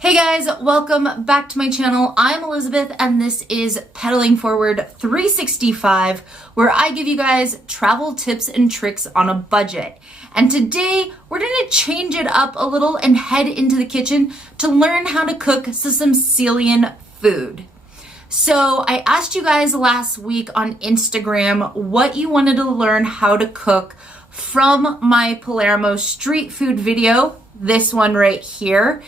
Hey guys, welcome back to my channel. I'm Elizabeth and this is Pedaling Forward 365, where I give you guys travel tips and tricks on a budget. And today we're gonna change it up a little and head into the kitchen to learn how to cook some Sicilian food. So I asked you guys last week on Instagram what you wanted to learn how to cook from my Palermo street food video, this one right here.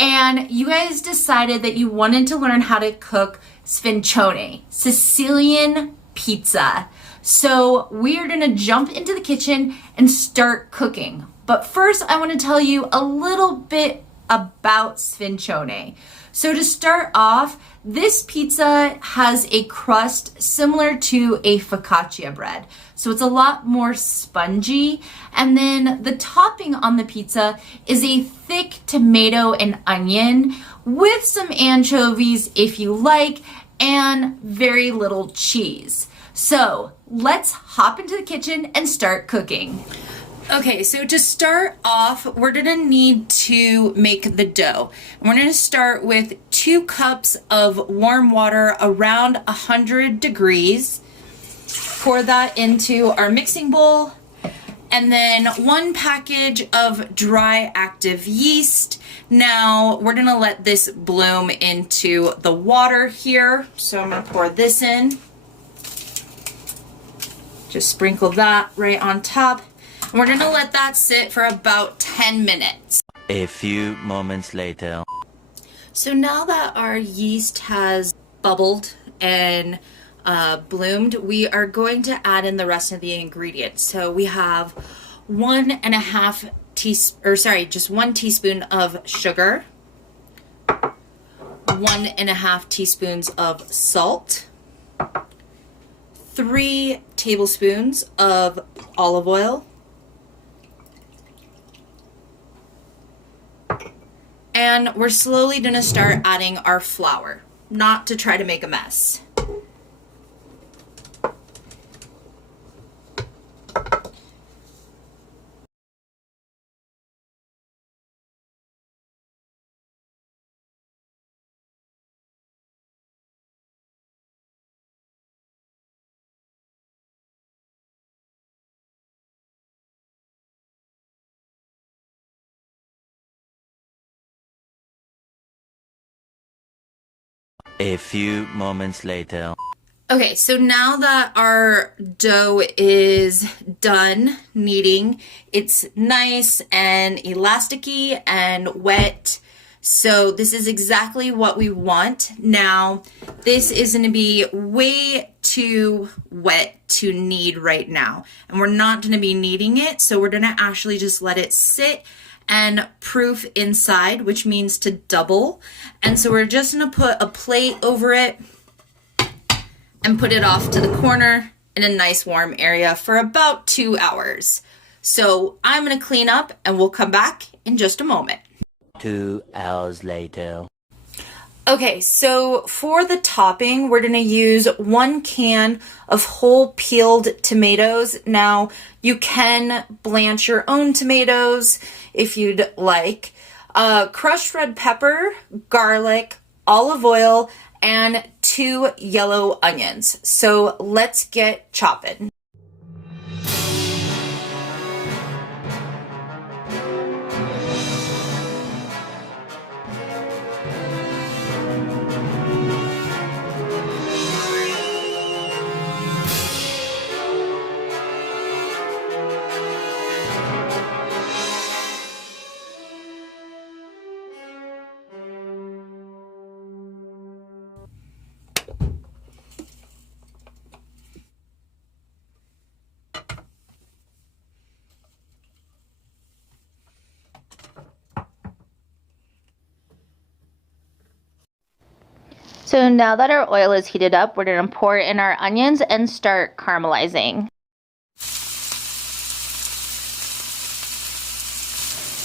And you guys decided that you wanted to learn how to cook Sfincione, Sicilian pizza. So we are gonna jump into the kitchen and start cooking. But first, I wanna tell you a little bit about Sfincione. So to start off, this pizza has a crust similar to a focaccia bread. So it's a lot more spongy. And then the topping on the pizza is a thick tomato and onion with some anchovies if you like, and very little cheese. So let's hop into the kitchen and start cooking. Okay, so to start off, we're gonna need to make the dough. We're gonna start with 2 cups of warm water around 100 degrees. Pour that into our mixing bowl. And then 1 package of dry active yeast. Now we're gonna let this bloom into the water here. So I'm gonna pour this in. Just sprinkle that right on top. We're gonna let that sit for about 10 minutes. A few moments later. So now that our yeast has bubbled and bloomed, we are going to add in the rest of the ingredients. So we have 1.5 just 1 teaspoon of sugar, 1.5 teaspoons of salt, 3 tablespoons of olive oil, and we're slowly gonna start adding our flour, not to try to make a mess. A few moments later. Okay, so now that our dough is done kneading, it's nice and elasticy and wet. So this is exactly what we want. Now, this is gonna be way too wet to knead right now. And we're not gonna be kneading it, so we're gonna actually just let it sit and proof inside, which means to double. And so we're just gonna put a plate over it and put it off to the corner in a nice warm area for about 2 hours. So I'm gonna clean up and we'll come back in just a moment. 2 hours later. Okay, so for the topping, we're gonna use 1 can of whole peeled tomatoes. Now, you can blanch your own tomatoes if you'd like. Crushed red pepper, garlic, olive oil, and 2 yellow onions. So let's get chopping. So now that our oil is heated up, we're going to pour in our onions and start caramelizing.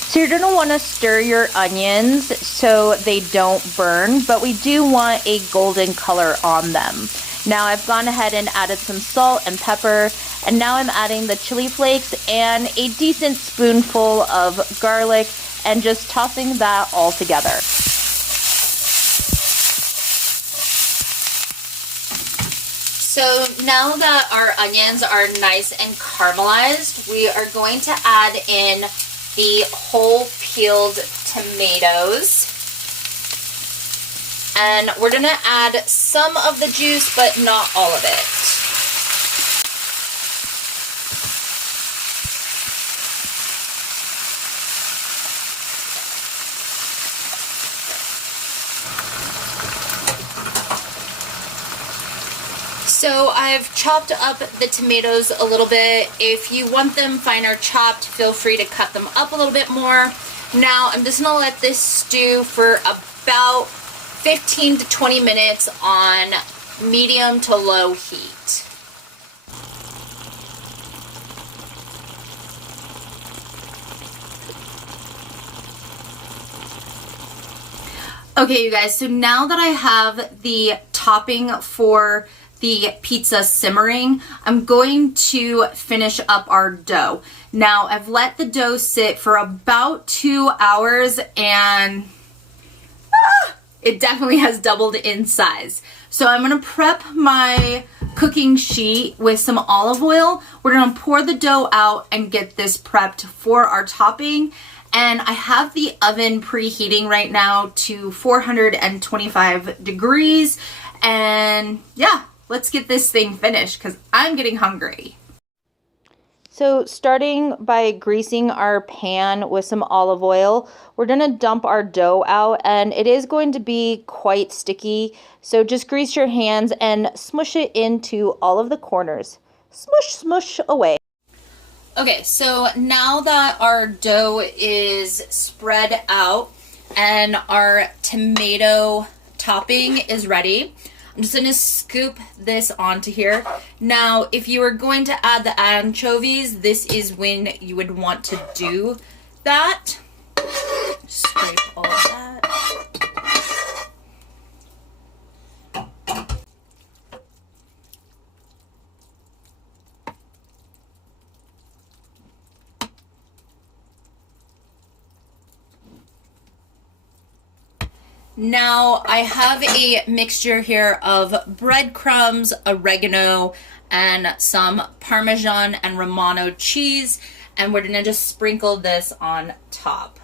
So you're going to want to stir your onions so they don't burn, but we do want a golden color on them. Now I've gone ahead and added some salt and pepper, and now I'm adding the chili flakes and a decent spoonful of garlic and just tossing that all together. So now that our onions are nice and caramelized, we are going to add in the whole peeled tomatoes. And we're gonna add some of the juice, but not all of it. So I've chopped up the tomatoes a little bit. If you want them finer chopped, feel free to cut them up a little bit more. Now I'm just gonna let this stew for about 15 to 20 minutes on medium to low heat. Okay, you guys, so now that I have the topping for the pizza simmering, I'm going to finish up our dough. Now, I've let the dough sit for about 2 hours and it definitely has doubled in size. So I'm gonna prep my cooking sheet with some olive oil. We're gonna pour the dough out and get this prepped for our topping. And I have the oven preheating right now to 425 degrees. And yeah, let's get this thing finished because I'm getting hungry. So starting by greasing our pan with some olive oil, we're gonna dump our dough out and it is going to be quite sticky. So just grease your hands and smush it into all of the corners. Smush, smush away. Okay, so now that our dough is spread out and our tomato topping is ready, I'm just gonna scoop this onto here. Now, if you are going to add the anchovies, this is when you would want to do that. Scrape all of that. Now I have a mixture here of breadcrumbs, oregano, and some Parmesan and Romano cheese, and we're gonna just sprinkle this on top.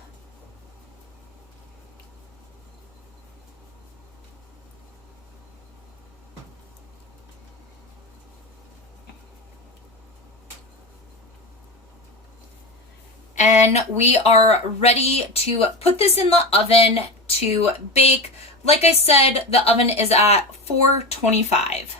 And we are ready to put this in the oven to bake. Like I said, the oven is at 425.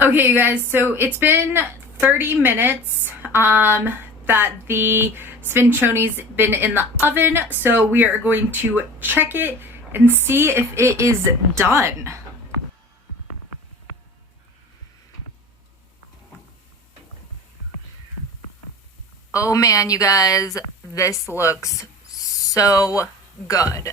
Okay, you guys, so it's been 30 minutes that the Sfincione's been in the oven. So we are going to check it and see if it is done. Oh man, you guys, this looks so good.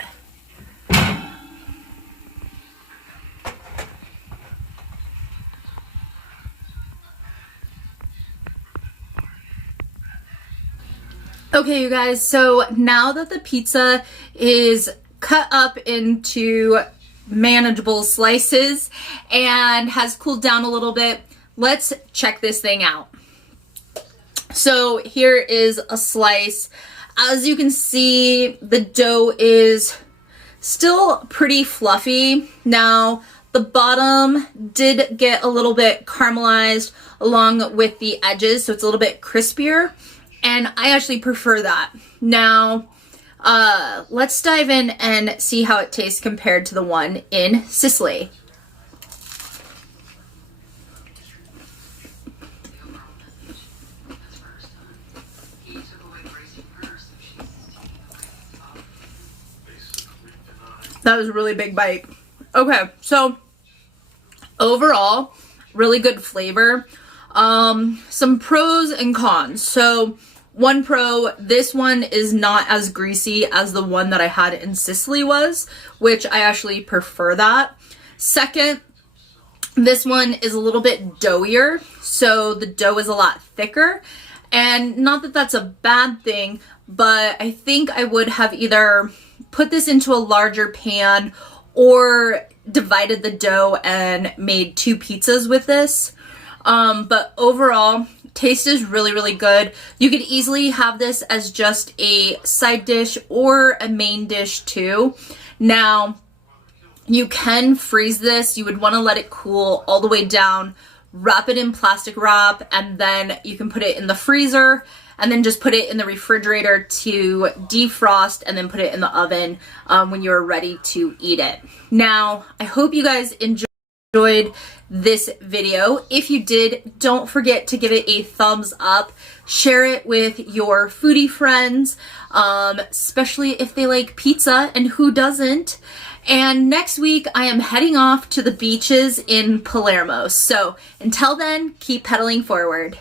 Okay, you guys, so now that the pizza is cut up into manageable slices and has cooled down a little bit, let's check this thing out. So here is a slice. As you can see, the dough is still pretty fluffy. Now, the bottom did get a little bit caramelized along with the edges, so it's a little bit crispier, and I actually prefer that. Now, let's dive in and see how it tastes compared to the one in Sicily. That was a really big bite. Okay, so overall, really good flavor. Some pros and cons. So one pro, this one is not as greasy as the one that I had in Sicily was, which I actually prefer that. Second, this one is a little bit doughier, so the dough is a lot thicker. And not that that's a bad thing, but I think I would have either put this into a larger pan or divided the dough and made 2 pizzas with this. But overall, taste is really, really good. You could easily have this as just a side dish or a main dish too. Now, you can freeze this. You would want to let it cool all the way down, wrap it in plastic wrap, and then you can put it in the freezer and then just put it in the refrigerator to defrost and then put it in the oven when you're ready to eat it. Now, I hope you guys enjoyed this video. If you did, don't forget to give it a thumbs up. Share it with your foodie friends, especially if they like pizza, and who doesn't. And next week, I am heading off to the beaches in Palermo. So until then, keep pedaling forward.